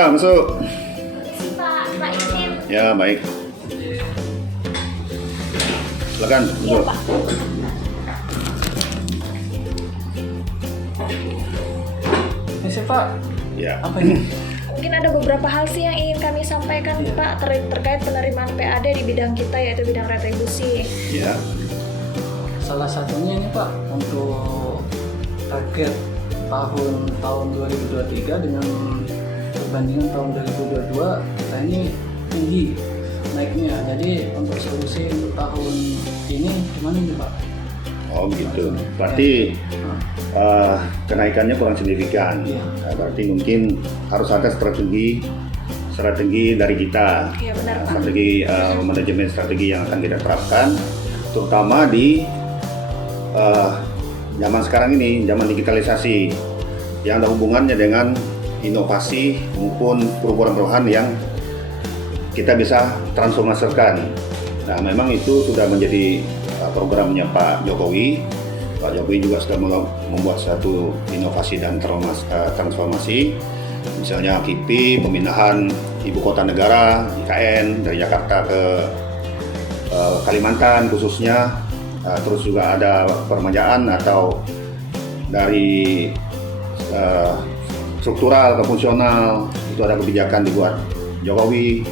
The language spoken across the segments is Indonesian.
Ya, masuk. Pak izin. Ya, baik. Silakan, Iya, masuk. Pak. Ini Pak, Ya. apa ini? Mungkin ada beberapa hal sih yang ingin kami sampaikan, Iya. Pak, terkait penerimaan PAD di bidang kita, yaitu bidang retribusi. Ya. Salah satunya ini Pak, untuk target tahun 2023 dengan perbandingan tahun 2022 kita ini tinggi naiknya. Jadi untuk solusi untuk tahun ini gimana nih Pak? Oh gitu. Berarti kenaikannya kurang signifikan. Iya. Nah, berarti mungkin harus ada strategi dari kita. Iya, benar, Pak. Strategi manajemen strategi yang akan kita terapkan, terutama di zaman sekarang ini, zaman digitalisasi yang ada hubungannya dengan inovasi maupun perubahan-perubahan yang kita bisa transformasikan. Nah, memang itu sudah menjadi programnya Pak Jokowi. Pak Jokowi juga sudah membuat satu inovasi dan transformasi, misalnya KIPI, pemindahan ibu kota negara IKN dari Jakarta ke Kalimantan khususnya. Terus juga ada permajaan atau dari struktural ke fungsional, itu ada kebijakan dibuat Jokowi.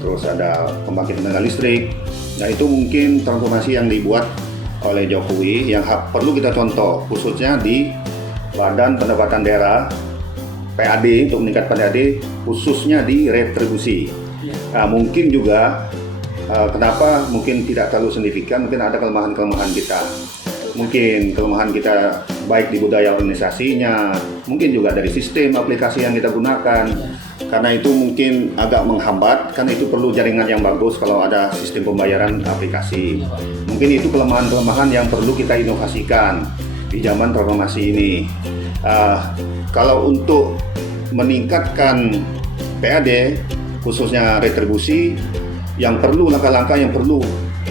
Terus ada pembangkit tenaga listrik. Nah, itu mungkin transformasi yang dibuat oleh Jokowi yang perlu kita contoh, khususnya di Badan Pendapatan Daerah PAD, untuk meningkatkan PAD khususnya di retribusi. Nah, mungkin juga kenapa mungkin tidak terlalu signifikan, mungkin ada kelemahan-kelemahan kita. Mungkin kelemahan kita baik di budaya organisasinya, mungkin juga dari sistem aplikasi yang kita gunakan. Karena itu mungkin agak menghambat, karena itu perlu jaringan yang bagus kalau ada sistem pembayaran aplikasi. Mungkin itu kelemahan-kelemahan yang perlu kita inovasikan di zaman transformasi ini. Kalau untuk meningkatkan PAD, khususnya retribusi, yang perlu langkah-langkah yang perlu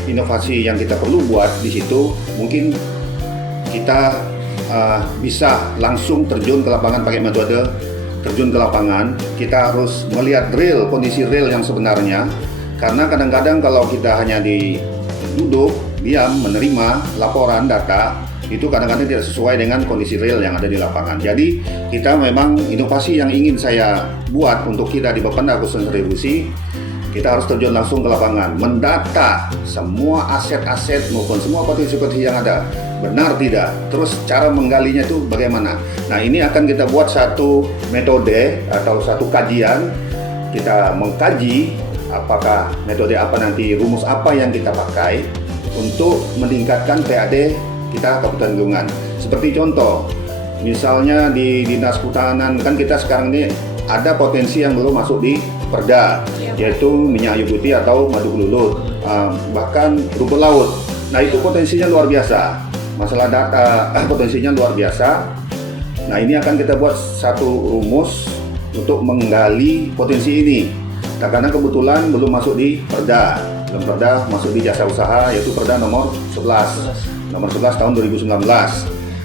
inovasi yang kita perlu buat di situ, mungkin kita bisa langsung terjun ke lapangan pakai metode terjun ke lapangan. Kita harus melihat kondisi real yang sebenarnya, karena kadang-kadang kalau kita hanya duduk diam menerima laporan data, itu kadang-kadang tidak sesuai dengan kondisi real yang ada di lapangan. Jadi kita memang inovasi yang ingin saya buat untuk kita di Bapenda khusus retribusi, kita harus terjun langsung ke lapangan, mendata semua aset-aset maupun semua potensi-potensi yang ada, benar tidak, terus cara menggalinya itu bagaimana. Nah, ini akan kita buat satu metode atau satu kajian, kita mengkaji apakah metode apa nanti, rumus apa yang kita pakai untuk meningkatkan PAD kita Kabupaten Galungan. Seperti contoh, misalnya di Dinas Kehutanan, kan kita sekarang ini ada potensi yang belum masuk di Perda, yaitu minyak kayu putih atau madu kelulut, bahkan rumput laut. Nah, itu potensinya luar biasa. Masalah data potensinya luar biasa. Nah, ini akan kita buat satu rumus untuk menggali potensi ini. Nah, karena kebetulan belum masuk di Perda, masuk di jasa usaha, yaitu Perda nomor 11 tahun 2019.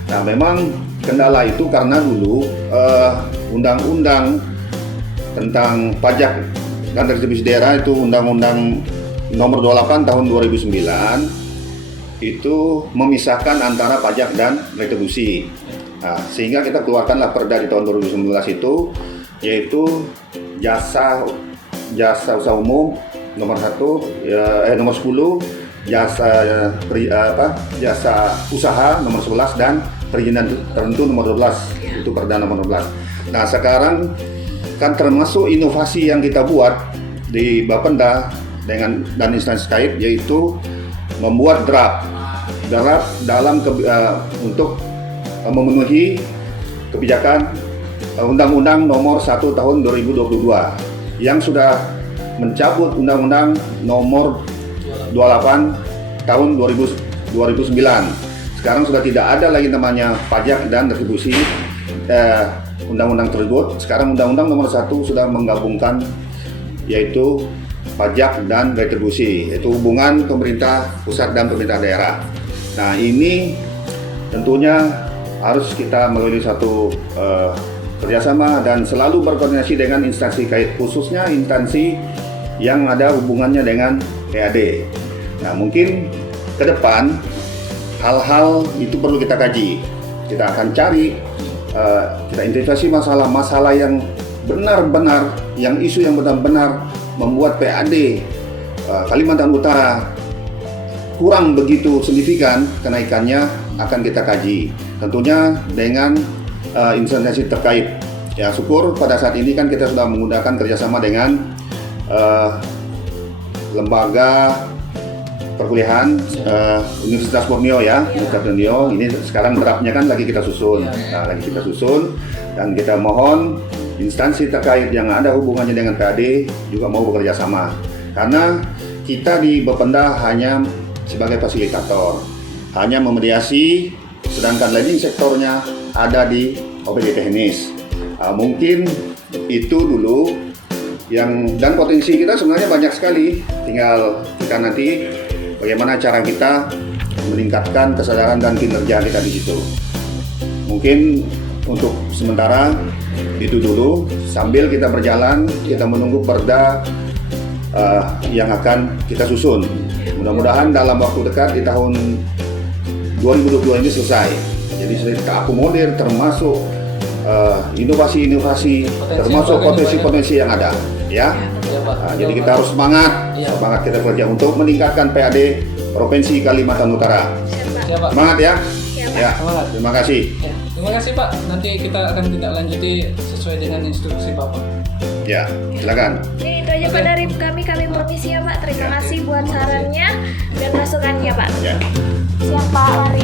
Nah, memang kendala itu karena dulu undang-undang tentang pajak dan retribusi daerah, itu Undang-Undang nomor 28 tahun 2009, itu memisahkan antara pajak dan retribusi. Nah, sehingga kita keluarkanlah Perda di tahun 2019 itu, yaitu jasa usaha umum nomor 10, jasa usaha nomor 11, dan perizinan tertentu nomor 12, itu Perda nomor 12. Nah, sekarang kan termasuk inovasi yang kita buat di Bapenda dan instansi terkait, yaitu membuat draft dalam untuk memenuhi kebijakan Undang-Undang nomor 1 tahun 2022 yang sudah mencabut Undang-Undang nomor 28 tahun 2009. Sekarang sudah tidak ada lagi namanya pajak dan retribusi undang-undang tersebut. Sekarang Undang-Undang nomor 1 sudah menggabungkan, yaitu pajak dan retribusi, yaitu hubungan pemerintah pusat dan pemerintah daerah. Nah, ini tentunya harus kita melalui satu kerjasama dan selalu berkoordinasi dengan instansi kait, khususnya instansi yang ada hubungannya dengan PAD. Nah, mungkin ke depan hal-hal itu perlu kita kaji. Kita akan cari, kita identifikasi masalah-masalah yang benar-benar, yang isu yang benar-benar membuat PAD Kalimantan Utara kurang begitu signifikan kenaikannya, akan kita kaji. Tentunya dengan instansi terkait. Ya, syukur pada saat ini kan kita sudah menggunakan kerjasama dengan lembaga perkuliahan Universitas Borneo ya, Universitas Borneo. Ini sekarang draftnya kan lagi kita susun, dan kita mohon instansi terkait yang ada hubungannya dengan PAD juga mau bekerja sama, karena kita di Bapenda hanya sebagai fasilitator, hanya memediasi, sedangkan leading sektornya ada di OPD teknis. Mungkin itu dulu dan potensi kita sebenarnya banyak sekali, tinggal kita nanti bagaimana cara kita meningkatkan kesadaran dan kinerja kita di situ. Mungkin untuk sementara itu dulu, sambil kita berjalan, kita menunggu perda yang akan kita susun. Mudah-mudahan dalam waktu dekat di tahun 2022 ini selesai. Jadi sudah kita akomodir termasuk inovasi-inovasi, termasuk potensi-potensi yang ada, ya. Jadi kita harus semangat kita kerja untuk meningkatkan PAD Provinsi Kalimantan Utara. Semangat ya. Ya. Terima kasih. Ya, terima kasih Pak. Nanti kita akan tindak lanjuti sesuai dengan instruksi Bapak. Ya, silakan. Ini itu aja Pak dari kami permisi ya Pak. Terima kasih buat sarannya dan masukannya Pak. Ya. Siap Pak, lari.